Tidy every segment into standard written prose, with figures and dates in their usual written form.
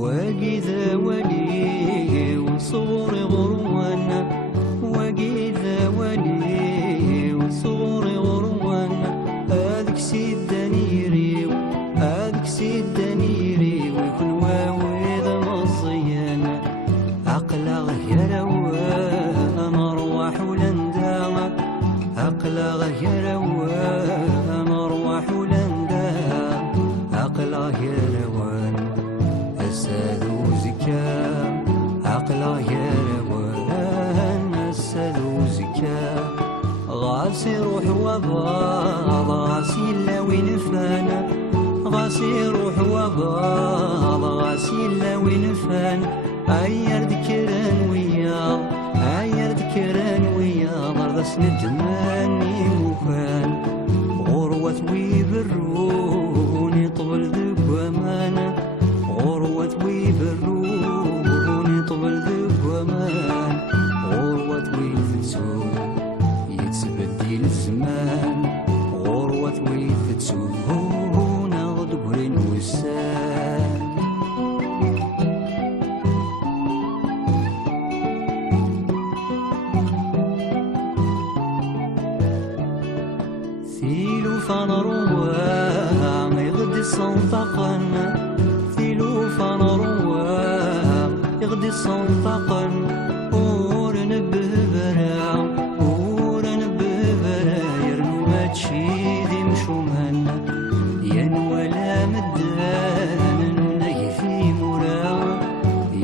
وقذا ولي وصغري غروانا، وقذا ولي وصغري غروانا. هذيك سيدانيري هذيك سيدانيري ويكون واويض مزيانا. عقلا غير روان ارواح ولندا، عقلا غير روان ارواح ولندا، عقلا غير روان الساد وزكا، عقلا يا روان الساد وزكا. غاسي روح وباض غاسي لاوين فانا، غاسي روح وباض غاسي لاوين فانا. عير ذكران وياض عير ذكران وياض ضرس ندماني وكان. غروة ويبروني طول ذب ومانا، غروة ويبروني طول ذب ومان. غروة ويفتسون يتبدل الزمان، غروة ويفتسون غدبرين وسان. ثيلو فنروى ما يغدي صنطقا، ثيلو فنروى يغدي صنطقا. ورنبه برا ورنبه برا يرنو ماتشيدي مشومان. ين ولا مدان نجفي مرا،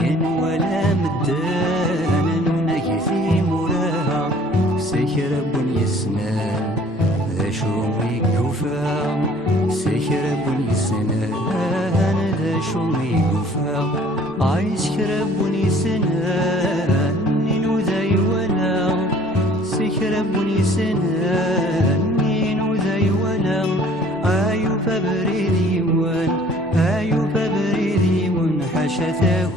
ين ولا مدان نجفي مرا. سكرب يسنان ذا شومي قفا، سكرب يسنان ذا شومي قفا. عايز كرب يسنان نينو ذا يولا، سكرب يسنان نينو ذا يولا. ايو فبريدي وان ايو فبريدي وان حشته